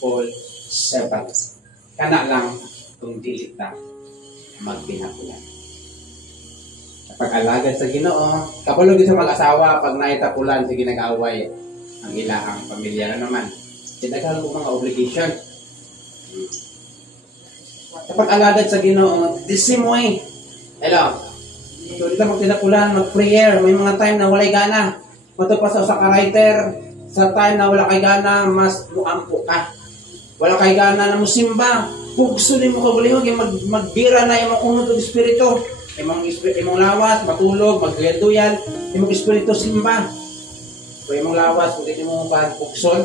Paul servant. Kana lang kung dili ta magpinakulan. Kapag alagad sa Ginoo, kapulog sa mag-asawa pag naitapulan sa ginag-away ang ilahang pamilya na naman. Tinaghan ko mga obligation. Kapag alagad sa Ginoo, the same way. Hello. So, dito magtinapulan, mag-prayer, may mga time na walay gana. Matupas sa ka-writer, sa time na wala kay gana, mas muampo ka. Wala kay gana na musimba. Pugso din mo kagulimog, magbira na yung makunod ng espiritu. Imong lawas, matulog, magleduyan, imong espiritu simba. So, imong lawas, kung dito mo pugson.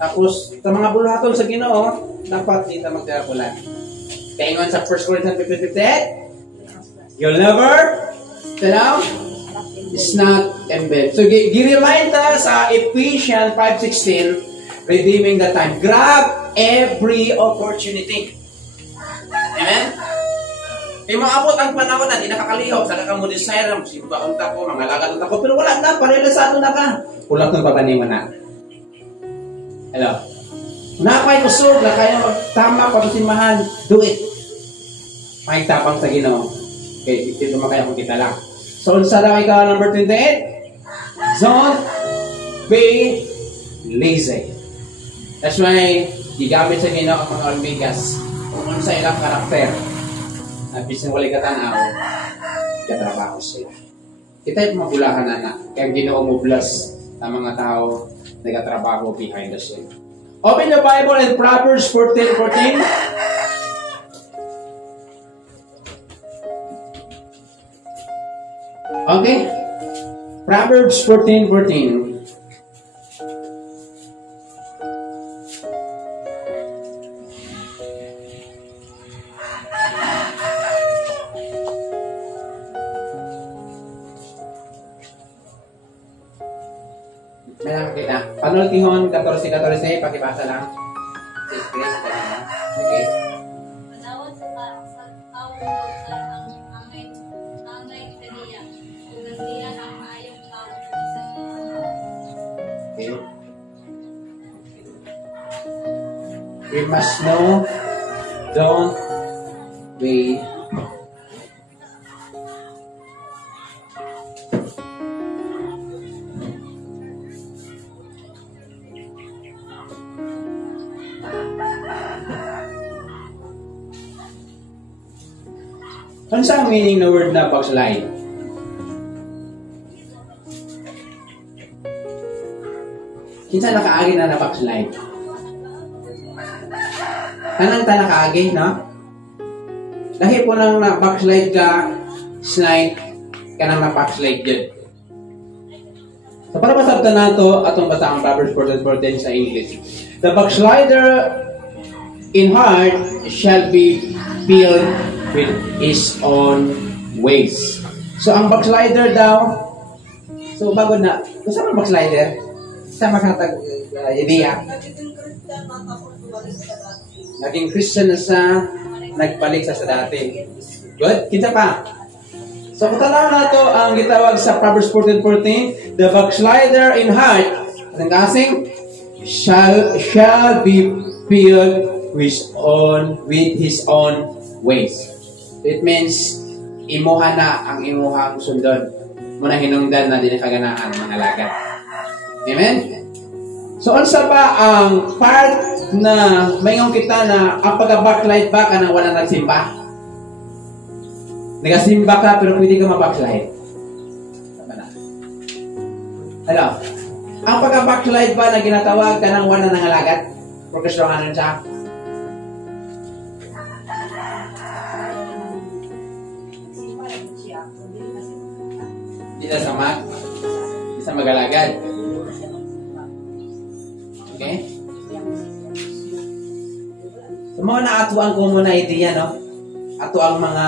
Tapos, sa mga bulaton sa Ginoo, dapat dito magtinapulan. Kaya nga sa 1 Corinthians 15:58, you'll never it's not embed. So, gi-remind ta sa Ephesians 5:16, redeeming the time. Grab every opportunity. Amen? Maabot ang panahon na di nakakalihaw sa kakamudesire, simbaon ta ko, mga lagat ta ko, pero wala na, parelasado na ka. Ulat ng papaniman na. Hello? Napay kusog na kayo magtama, pagsimahan, do it. May tapang sa Ginoo. Okay, dito makaya kung kita lang. So, unsa daw ikaw number 28? Don't be lazy. That's why, gigamit sa Ginoo ang mga albigas. Kung ano sa ilang karakter, na bisang wali katanaw, katrabaho sila. Kita yung mabulahan na kaya Ginoo mo bless ang mga tao nagatrabaho behind the scene. Open the Bible in Proverbs 14:14. Okay? Proverbs 14:14. May nakakita. Panultihon 14:14, pakibasa lang. Sis Chris, okay. Panawad sa tawag sa angay kaniya. Kung nasiya ang maayong tao sa Okay. We must know, don't be ano sa meaning ng word na backslide? Kinsa nakaagi na backslide? Kanang ta nakaagi, no? Lahi po nang na-backslide ka, slide, kanang na-backslide yun. So para masabta na ito, atong basa ang Proverbs 14:14 sa English. The backslider in heart shall be filled with his own ways. So, ang backslider daw, so bago na, gusto ang backslider? Sa makatag idea. Naging Christian na sa nagbalik sa dati. Good? Kita pa. So, katanaw na ito ang gitawag sa Proverbs 14:14, the backslider in heart, ang kasing, shall be filled with his own ways. It means, imuha na ang imuhang sundon. Muna hinungdan na din kaganaan mga lagat. Amen? So, unsa pa ang part na mayroon kita na ang pag-backlight ba ka na wala nagsimba? Nagasimba ka pero pwede ka ma-backlight. Tama na. Hello? Ang pag-backlight ba na ginatawag ka ng wala nangalagat? Progresyonan siya? Hindi na sama. Hindi sa magalagad. Okay? So, mga naatuan ko muna idea, no? Ato ang mga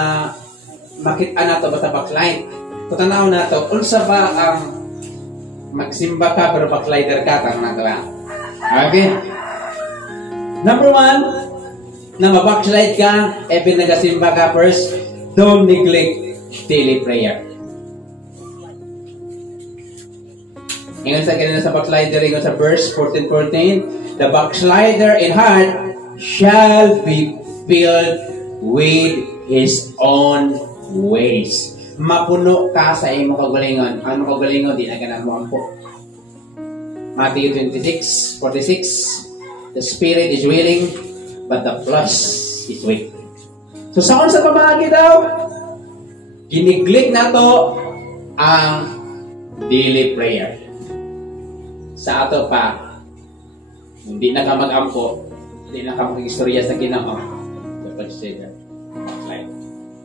makita na ito basta backlight. Tutanaw na ito, unsa ba ang magsimba ka pero backlighter ka? Tanong na ito ba? Okay? Number 1, na mabacklight ka, even nagasimba ka first, don't neglect daily prayer. Ingon sa kanina sa backslider, ingon sa verse 14:14, the backslider in heart shall be filled with his own ways. Mapuno ka sa imong kagalingon. Ang kagalingon, di na ganang mo ampo. Matthew 26:46, the spirit is willing, but the flesh is weak. So, saan sa pamagi daw? Giniglik na to ang daily prayer. Sa ato pa, hindi na ka mag-ampo, hindi na ka mag-istorya sa Ginoo. Backslide.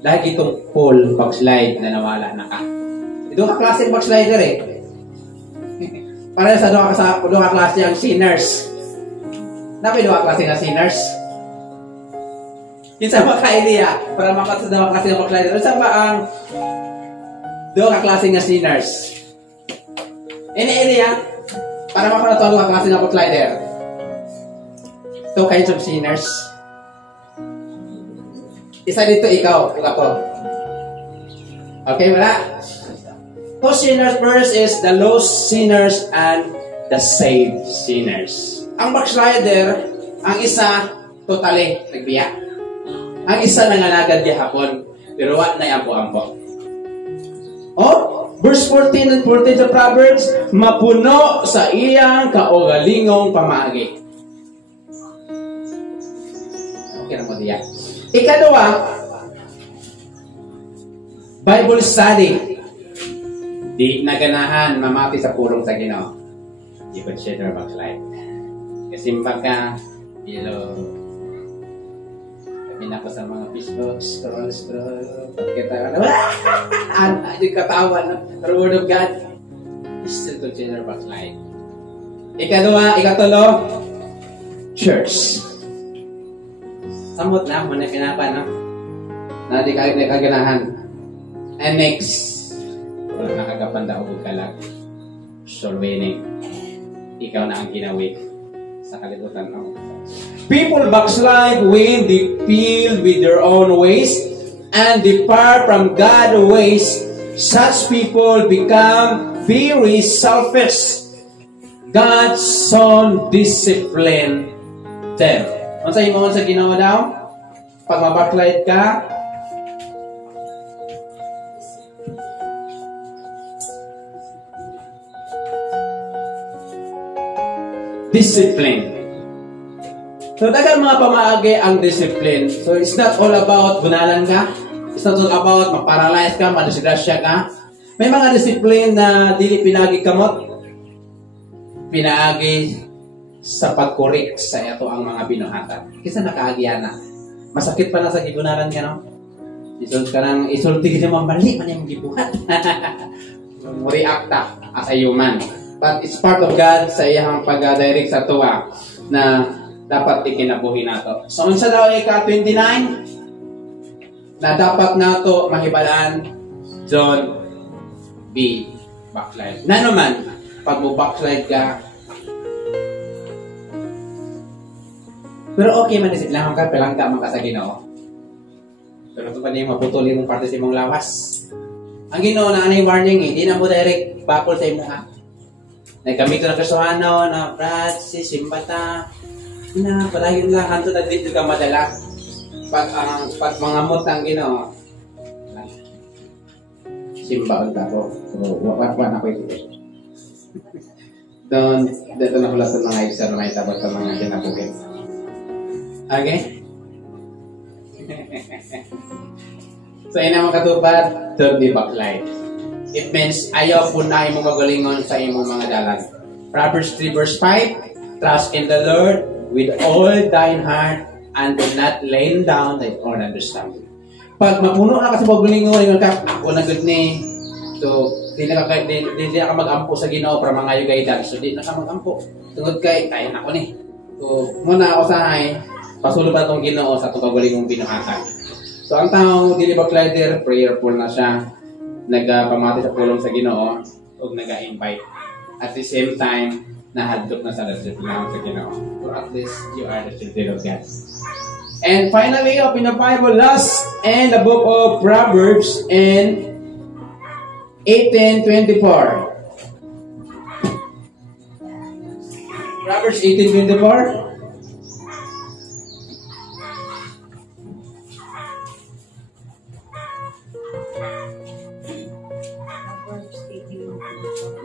Dahil itong full backslide na nawala na ka. Ito ka klaseng backslider eh. Para sa doha klase ang sinners. Napi doha klase nga sinners. Yung sa mga ka-Eliya, para makata sa doha klase ng backslider. Saan ba ang doha klase nga sinners? Eliya, para makata sa doha klase ng backslider. Two kinds of sinners. Isa dito ikaw, ako. Okay, wala? Two sinners first is the lost sinners and the saved sinners. Ang backslider, ang isa, totally, nagbiya. Ang isa nanganagad di hapon, pero what na ampo-ampo. Oh, verse 14 and 14 sa Proverbs, mapuno sa iyang kaugalingong pamagi. Okay na mo diya. Ikadua, Bible study. Di naganahan mamati sa pulong sa Ginoo. Di ba siya na backslide? Kasi baka, kami na ko sa mga Facebook, scroll. Pagkita ka na, yung katawan, the word of God, is still considered backslide. Ikatulo, church. Samot na, muna pinapa, no? Na di kaganahan. And next, wala nakagapanda o kalag. Solvene. Ikaw na ang ginawi sa kalibutan mo. People backslide when they feel with their own ways and depart from God's ways. Such people become very selfish. God's Son discipline them. Ano sa imo sa ginawa daw? Pag mabackslide ka, discipline. So, dagang mga pamaagi ang discipline. So, it's not all about gunalan ka. It's not all about maparalyze ka, madisgrasya ka. May mga discipline na dili pinagi kamot. Pinaagi sa pagkorek sa ito ang mga binuhatan. Kisa nakaagyan na. Masakit pa na sa gigunaran ka, no? Isulti ka ka naman mali, man yung gibuhat. Reacta as a human. But it's part of God sa iyang pag-direct sa tuwa na dapat ikinabuhi nato. So, unsa daw ika-29 na dapat nato mahibalaan, John B. Backslide. Na naman, pag mo backslide ka, pero okay man isip lang ka, pelangga man ka sa Ginoo. Pero ito pa niya maputuli mong parte sa imong lawas. Ang Ginoo na anay warning eh, di na mo direct bakol sa imong ha. Nagkamit ko na kasuhano na brad, si simbata, na palayon lang, hanto na dito ka madala. Pag mga mot ang Ginoo, simbaon ka ko. So, wakwan ako ito. Dito na pula sa mga isa na may tabat sa mga kinabuhin. Okay? So, ina mga katupad, don't be backslide. It means, ayaw po na imong magalingon sa imong mga dalan. Proverbs 3 verse 5, trust in the Lord with all thine heart and do not lay down thy own understanding. Pag mapuno na kasi magalingon, yung ako na good ni, so, di na ka mag-ampo sa Ginoo para mga yugaydan. So, di na ka mag-ampo. Tungod kay, kaya na ko ni. So, muna ako sa hay, pasulo pa itong Ginoo sa itong kagulingong binuhatan. So, ang tao, dili backslider, prayerful na siya, nagpamati sa pulong sa Ginoo, o nag-invite. At the same time, nahadlok na sa discipline sa Ginoo. So, at least, you are the children of God. And finally, open the Bible, last, and the book of Proverbs, and 18:24. Proverbs 18:24.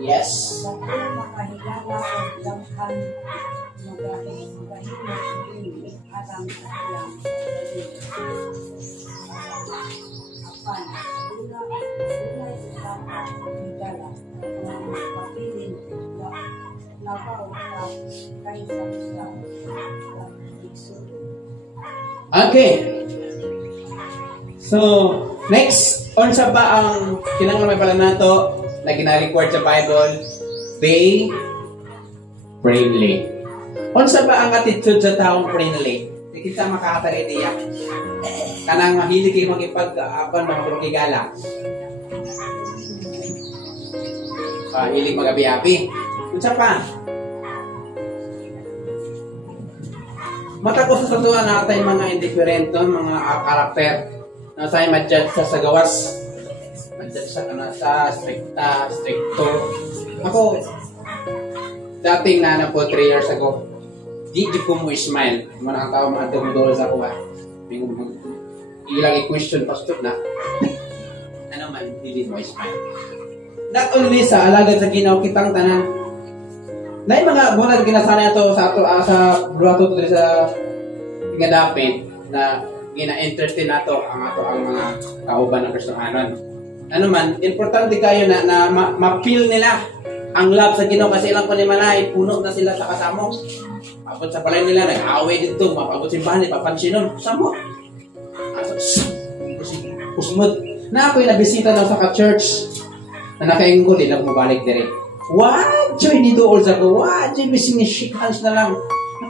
Yes. Dahil makahilala o dangkan magahilo alam sa iyang apan una sa higala ng papiling labaw na kaysa sa isulod. Okay. So, next, unsa ba ang kinahanglan may pala nato na gina-record sa Bible? Be friendly. Unsa ba ang attitude sa taong friendly? Di kita makakatag idea. Kanang mahilig kayo magipag-apan na magkigala. Hilig magabi-abi. Unsa pa? Matapos sa tuwa natin mga indifferent, mga karakter na sa'yo ma-judge sa gawas. Ma-judge sa kanasa, stricto. Ako, dating na po 3 years ago, di ko mo smile. Mga ang tao mga dumudol sa kuha. Ilang i-question pastor na, ano man, hindi mo smile. Not only sa alagad sa Ginoo kitang tanan, na yung mga bunad ginasanay ito sa ato sa bruato to sa ngadapit na gina-entertain nato ang mga kauban ng Kristohanon. Ano man, importante kayo na ma-feel nila ang love sa Ginoo kasi ilang panimalay, puno na sila sa kasamo. Abot sa balay nila, nag-away dito, mapabot simbahan, ipapansinon, samo. Usmod. Na ako'y nabisita na sa ka-church na nakaingkol, ilang mabalik dire. What? Joy dito all sa ko. What? Joy, missing shake hands na lang.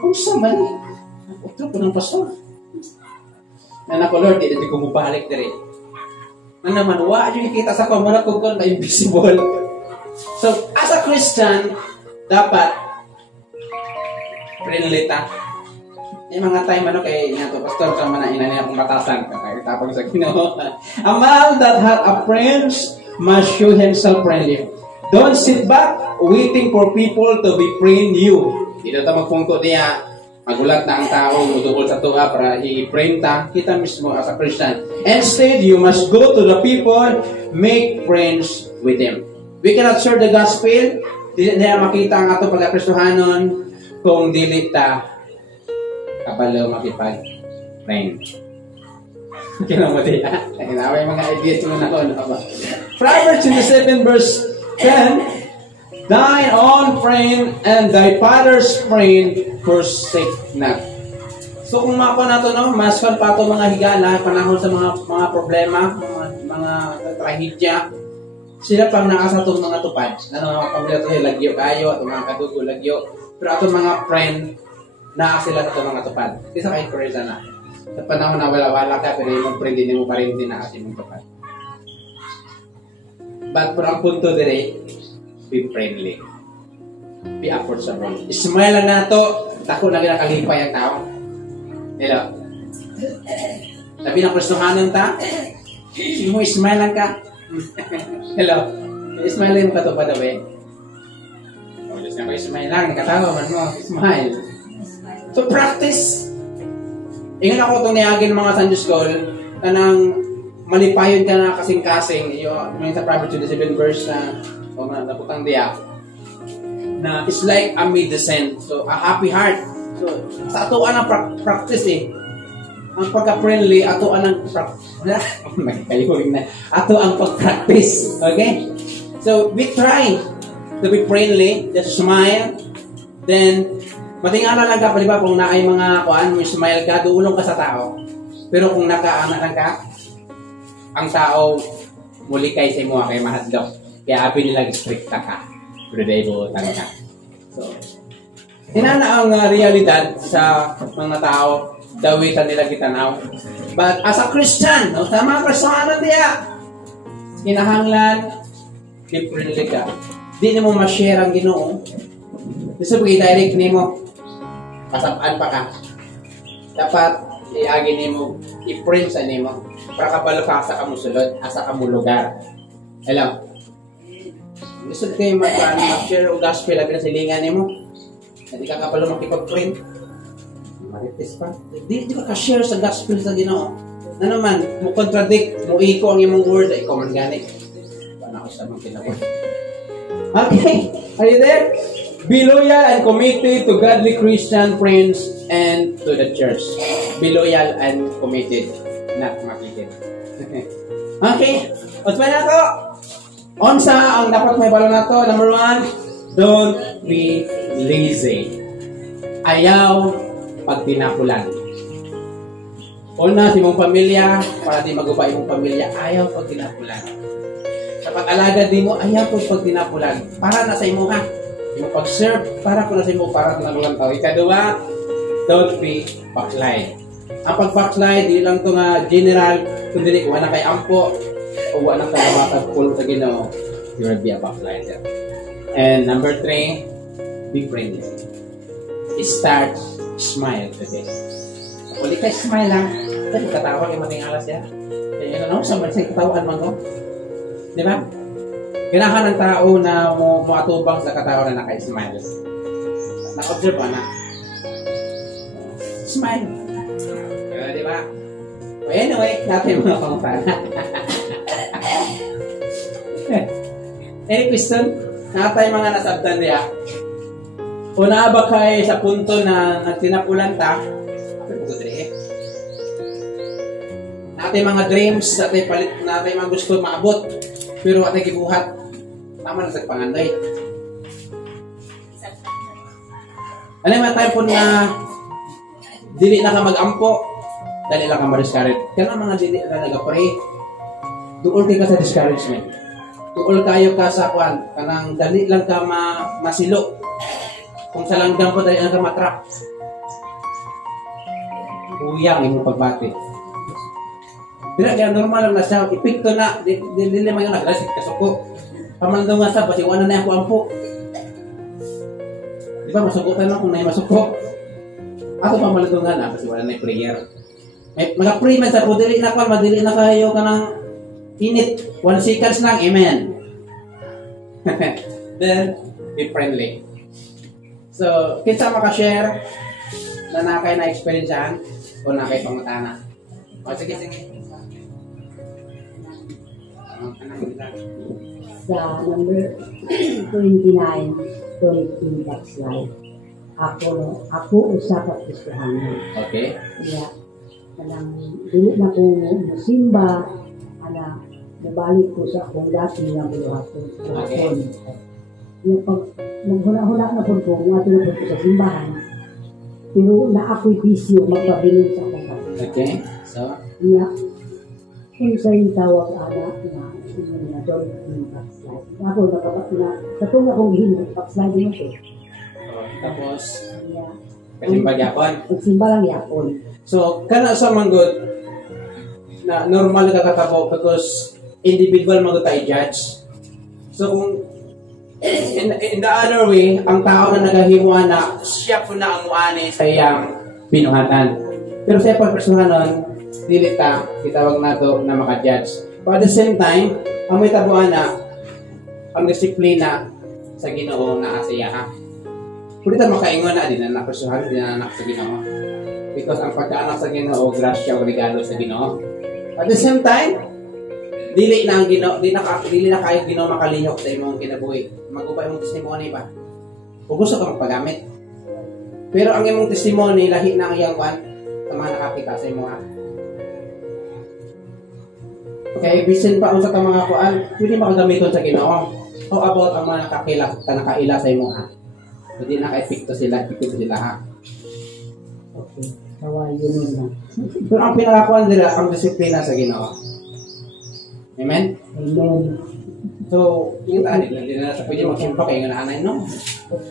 Ako, sama ni. Otro ko ng pastor. Na nako, Lord, hindi ko mabalik dire. Na naman, what? Joy, kita sa pamula ko na invisible. So, as a Christian, dapat friendly ta. Yung mga time kay nga to pastor sa mga ina niya kung batasan kaya tapos sa Ginoo. A man that had a friends must show himself friendly. Don't sit back waiting for people to befriend you. Dito ta magpungko niya. Magulat na ang tao mudukol sa tuwa para i-friend ta kita mismo as a Christian. Instead, you must go to the people, make friends with them. We cannot share the gospel. Dili niya makita ang ato pagka-Kristohanon kung dili ta kabalo makipag-friend. Kinamati ha? Kinaway mga ideas mo na ako. Proverbs 27 verse 10, thine own friend and thy father's friend forsake not. So kung mako na to, no, maskal pa ito mga higala, panahon sa mga problema, mga trahedya, sila pang naasa itong mga tupad. Ano, pamilya ito, lagyo kayo, at mga kadugo, lagyo. Pero ito mga friend, naa sila na ito mga tupad. Isa kahit kuresa na. Sa panahon na wala-wala ka, pero yung friend din mo pa rin din na ating mga tupad. But por ang punto dire, be friendly. Be approachable. Smile lang na ito, tako na ginakalipay ang tao. Hello? Sabi ng Kristohanon ta, mo smile lang ka. Hello? Smile lang mo ka ito pa daw eh. Diyos nga ko smile lang, nakatawa man mo, smile. So practice. Ingat ako itong niagin mga Sunday School, kanang malipayon ka na kasing-kasing, yung sa Proverbs 27 verse na naputang diya, na it's like a medicine. So, a happy heart. So, sa atoan ang practice eh. Ang pagka-friendly, atoan ang ato ang pag-practice. Okay? So, we try to be friendly, just smile, then, matingala lang ka, diba, kung naay mga kuan, may smile ka, duulong ka sa tao. Pero kung nakaana lang ka, ang tao muli kay sa mo kay mahadlok. Kaya abi nila stricta ka. Pero dahil buutan ka. So, inana ang realidad sa mga tao, dawitan nila kitanaw. But as a Christian, no, sa mga Kristohanon diya, kinahanglan, differently ka. Di mo ma-share ang Ginoo. Gusto mo i-direct ni mo. Kasapaan pa ka. Dapat iagi ni mo, i-print sa ni mo. Para kabalo ka sa kamusulod, asa kamulugar. Hello? Gusto kayo mag-share o gospel, labi na silingan ni mo. Hindi ka kapalo makipag-friend. Marites pa. Di ka ka-share sa gospel sa Ginoo. Na naman, mo contradict, mo iko ang imong word, ay ikaw man gani. Paano ako sa mga kinabot? Okay, are you there? Be loyal and committed to godly Christian friends and to the church. Be loyal and committed, not makikid. Okay, at pa na ko. Onsa ang dapat may balo na to? Number 1, don't be lazy. Ayaw pag tinapulan. Una, si mong pamilya, para di maguba imong pamilya, ayaw pag tinapulan. Sa pag-alaga di mo, ayaw pag tinapulan. Para na sa imo ha. Yung pag-serve, para ko na sa imo, para na lang tao. Ikadua, don't be backslide. Ang pag-backslide, di lang ito nga general, kundi kung wala kay ampo, o wala kay matagpulong sa Ginoo, you will be a backslider. And number 3, be friendly. Start, smile today. Uli ka smile lang, kasi katawa kayo mating alas ya. Kaya yun ano, sa mansay katawaan man ko. Di ba? Ganahan ng tao na muatubang sa katao na naka-smile. Naka-observe ba na? Smile. Di ba? Well, anyway, natin mga pangutana. Any question? Nakatay mga nasabtan niya. Kung naaba kayo sa punto na nagtinapulan ta, natin mga dreams, natin mga gusto maabot, pero natin kibuhat, tama na sa panganday. Ano yung tayo po na dili na ka mag-ampo, dali lang ka ma-discourage. Kaya mga dili na nag-pray, tuol ka sa discouragement. Tuol kayo ka sa kwan, kanang dali lang ka masilo. Kung sa langgam po, dali lang ka matrap. Uyang yung pagbati. Tidak kaya normal lang na siya, ipikto na, dili man yung naglasik kasuko. Pamandong nga sa, pasiwanan na ako ampo. Di ba, masukutan na kung na yung masuko. Ako pamandong nga na, pasiwanan na yung prayer. May mga pray man sa, dili na kwan, madili na kayo ka ng init. 1 seconds lang, amen. Then, be friendly. So, kinsa maka-share na nakay na experiencean o nakay pangutana. O, sige. Sa number 29, Tolkien backslide. Ako usa ka Kristohanon. Okay. Kaya, dili na ko musimba, nabalik ko sa akong dati nga buhaton. Okay. Yung pag maghula-hula na po ko, nga tinapos ko sa simbahan, pero na ako'y bisyo magpabiling sa akong dati. Okay. So, Kaya, kung sa'yo tawag anak na Tolkien backslide. Ako, sa tunga akong gihin, backslide mo ito. tapos, Kaya, kasimba gyapon. magsimba lang yapon. So, kana sa manggod na normal ka katabo because individual manggod tayo judge. So, kung in the other way, ang tao na nagahimuan na siya po na ang muani sa iyang pinuhatan. Pero sa ipang personanon, dili ta, kitawag na to na maka-judge. But at the same time, ang may tabuan na ang disiplina sa Ginoo na asiya. Kung dito makaingon na, di na napersuhan, di na anak sa Ginoo. Because ang pagkaanak sa Ginoo, grasya o regalo sa Ginoo. At the same time, dili na ang Ginoo, dili na kayo Ginoo makalihok sa imong kinabuhi. Magupay imong testimony ba? Kung gusto ka magpagamit. Pero ang imong testimony, lahi na ang iyang wan, sa mga nakakita sa imo ha. Okay, bisin pa unsa ka mga kuan, pwede makagamiton sa Ginoo. How about ang mga nakaila sa imo ha? Hindi naka-epekto sila ha. Okay, kawayo yun na. Pero ang pinakakuan nila, ang disiplina sa Ginoo. Amen? Amen. So, yung tani, hindi na sa pwede magsimpa kayo nga naanay, no?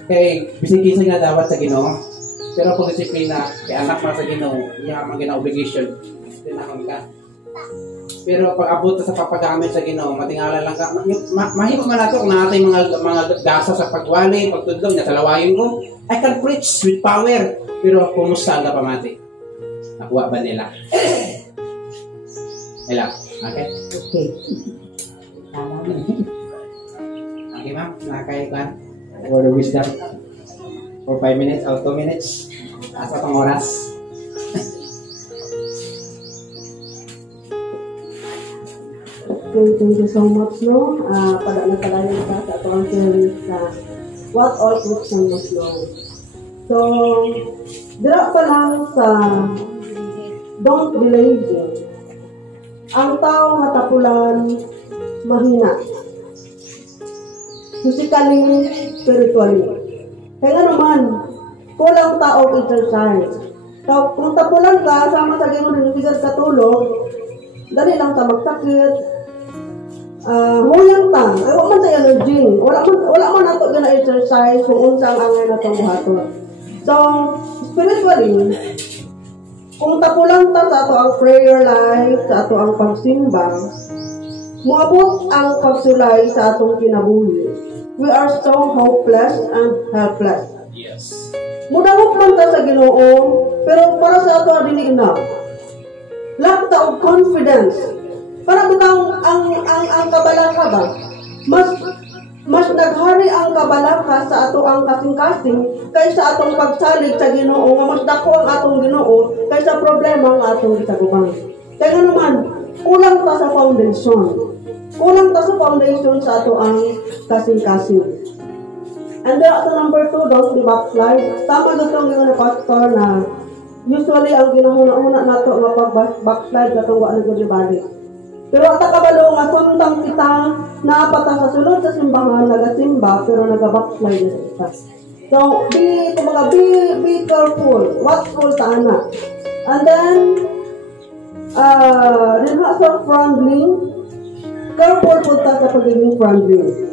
Kaya, bising-bising nga dapat sa Ginoo. Pero kung disiplina, kaya anak mo sa Ginoo, iya ang mga obligation, tinakon ka. Pero pag abot sa papagamit sa Ginoo, matingala lang ka. Mahimo man nato kung natay mga gasa sa pagwali, pagtudlong, natalawayon ko. I can preach with power. Pero kumusta ang pamati? Nakuha ba nila? Nila? Okay? Okay. Tama na. Okay, ma'am? Nakakayo ka? Word of wisdom? For 5 minutes or 2 minutes. Asa pang oras? Okay, thank you so much, no? Padalang ka sa atong theory sa what all Christians must know. So, dira pa lang sa don't be lazy. Ang tao hatapulan mahina. Physically, spiritually. Kaya naman, kulang tao exercise. So, kung tapulan ka, sama sa gano'n rin bigat sa tulog, dali lang ta magsakit, huyang tang, ay wala man sa energy. Wala man nato gana exercise kung unsa ang angay natong buhaton. So, spiritually, kung tapulan ta sa ato ang prayer life, sa ato ang pagsimba, moabot ang pagsulay sa atong kinabuhi. We are so hopeless and helpless. Yes. Mudawok man ta sa Ginoo, pero para sa ato dili enough. Lack ta of confidence. Para bitaw ang kabalaka ba? Mas naghari ang kabalaka sa ato ang kasing-kasing kaysa atong pagsalig sa Ginoo nga mas dako ang atong Ginoo kaysa problema ang atong gitaguban. Kaya naman, kulang ta sa foundation. Kulang ta sa foundation sa ato ang kasing-kasing. And then, ato number 2, don't be backslide. Tama gutong yung pastor na usually ang ginahuna-una nato nga pag-backslide katong wa na gud balik. Pero at kabalo nga samtang kita naapata sa sulod sa simbahan nagasimba pero naga-backslide na kita. So, be careful. Watchful ta ana. And then, din sa friendly. Careful po ta sa pagiging friendly.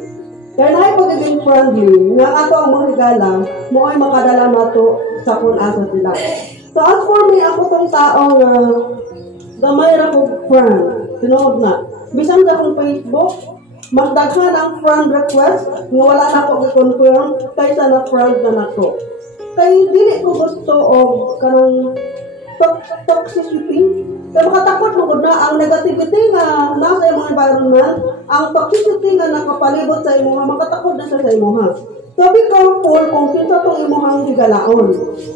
Kaya na pagiging friendly, nga ato ang mga higala, mo ay makadala nato sa kung asa sila. So as for me, ako tong tao nga gamay ra ko friend. Tinood na. Bisan sa akong Facebook, mas daghan ang friend request nga wala na ako i-confirm kaysa na friend na nato. Kaya dili ko gusto og kanang toxicity. Kaya makatakot mo na ang negativity nga nasa imong environment, ang toxicity nga nakapalibot sa imo, makatakot na sa imo ha. So be careful kung kinsa tong imong higalaon.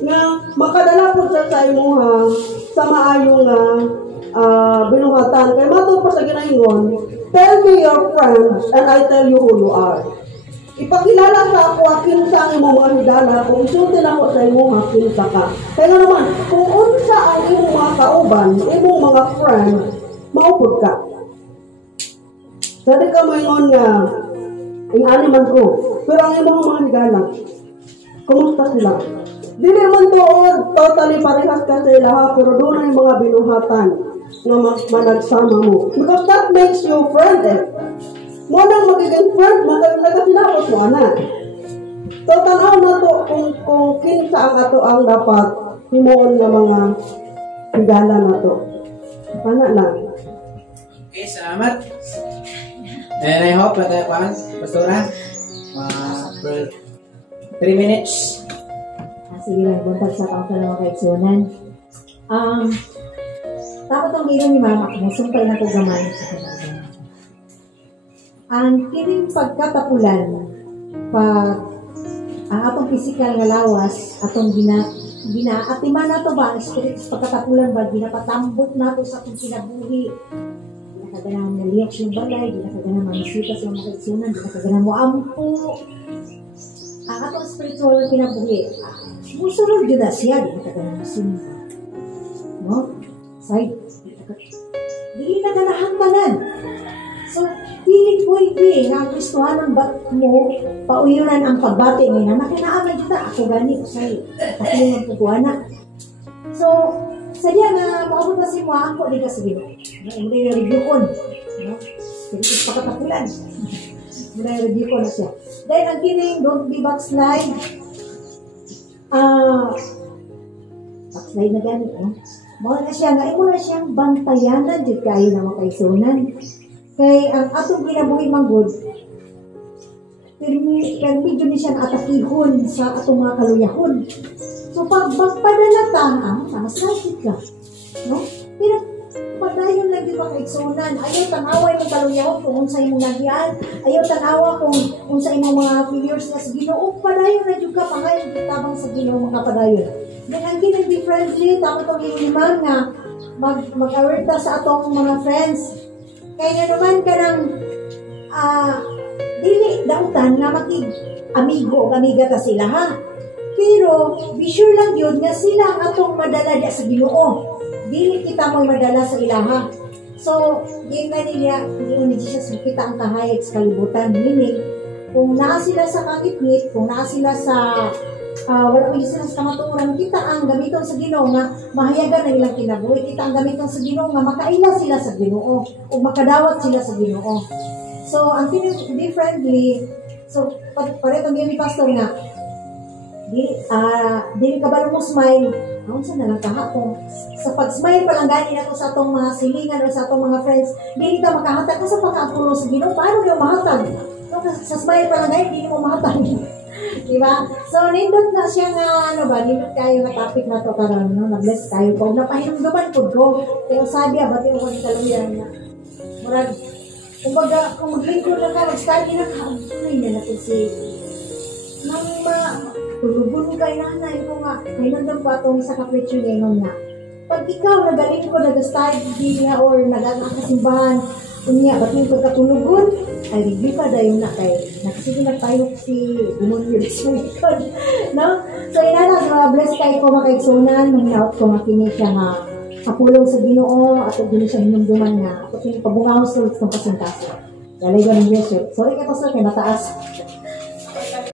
Nga makadala po sa imo ha sa maayong binuhatan. Kaya mato pa sa ginaingon, tell me your friends and I tell you who you are. Ipakilala sa ako kinsa ang imong mga higala kung isulti na ako sa imong kinsa ka. Kaya naman, kung unsa ang imong mga kauban, imong mga friend, maupod ka. Sadi ka moingon nga, ingani man ko, pero ang imong mga higala, kumusta sila? Dili man tuod, totally parehas ka sa ilaha, pero doon ay mga binuhatan na managsama mo. Because that makes you friend eh. Mo nang magiging friend mo, nagasinapos mo ana. So, tanaw na to kung kinsa ang ato ang dapat himuon nga mga higala na to. Pana lang. Okay, salamat. And I hope that Pastora, 3 minutes. Sige lang, buntag sa kang mga kaigsunan. Tapos ang gila ni Mama, musumpay na ko gamay sa kanila. Ang kining pagkatapulan, ang atong physical nga lawas, atong atiman na to ba, ang spirit pagkatapulan ba, ginapatambok na to sa atong kinabuhi. Ginakaganahan na liyok yung balay, ginakaganahan manisita sa mga kaigsunan, ginakaganahan mo ampo. Ang atong spiritual na kinabuhi, musulog yun na siya, ginakaganahan masimba. No? Side. Dili na ganahantanan. So, dili pwede nga Kristohan ang bat mo, pauyunan ang pagbati ngayon. Nakinaaman kita, ako gani ko sa'yo. Pakilingan ko buwan na. So, sadya na maabot na si mo, ako di ka sabihin. Muna yung review ko. Dili ko pakatapulan. Muna yung review ko na siya. Dahil ang kining, don't be backslide. Backslide na gani, Mawala na siya, nga imo na siyang bantayanan dito kayo na makaisunan. Kay ang atong kinabuhi manggod, permidyo ni siya na atakihon sa atong mga kaluyahon. So pag padalatan, mas sakit ka. No? Pero padayon lang dito pa kaigsunan. Ayaw tanaway mong kaluyahon kung unsay mong nagyan. Ayaw tanawa kung unsay mong mga failures na sa Ginoo. Padayon na jud ka pangayon tabang sa Ginoo mga padayon. Then ang be friendly tapos tong iman nga mag-alerta sa atong mga friends. Kaya naman ka ng dili dautan nga makig amigo o amiga ta sila ha. Pero be sure lang yun nga sila ang atong madala diya sa Ginoo. Dili kita mo madala sa ilaha. So, yung kanila, hindi ni Jesus kita ang kahayag sa kalibutan. Meaning, kung naa sila sa kangitngit, kung naa sila sa wala ko sila sa kamaturan, kita ang gamiton sa Ginoo nga mahayagan na ilang kinabuhi. Kita ang gamiton sa Ginoo nga makaila sila sa Ginoo o makadawat sila sa Ginoo. So, ang be friendly, so, pareto ni pastor nga, dili ka ba mo smile? Ang sa nalang kahapon. Sa pag-smile pa lang gani nato sa atong mga silingan o sa atong mga friends, dili ka makahatag ko sa pagkaapulo sa Ginoo. Paano kayo mahatag? So, sa smile pa lang gani, dili mo mahatag. Diba? So, nindot na siya nga, nindot kayo na topic na to karon, no? Na-bless tayo po. Napahinumduman po ko. Pero sabi, abati ko ni kaluyan na. Murag, kumbaga, kung maglingkod na ka, mag-study na ka, ay na natin si nang tulugon kay nanay ko nga, kay nandang pa itong isa ka-preacher ngayon nga. Pag ikaw nagaling ko, nag-study nga or nag-akasimbahan, unya, ba't yung pagkatulugon, ay rigli pa dayon na kay nakasige na tayo si demonyo this weekend, no? So, inana, bless kayo ko makaigsunan, manghinaot ko makinig siya nga kapulong sa Ginoo at hindi siya hinumduman nga at yung pabungamos sa pasintas. Galing ng Yesu. Sorry kay Pastor, kay mataas.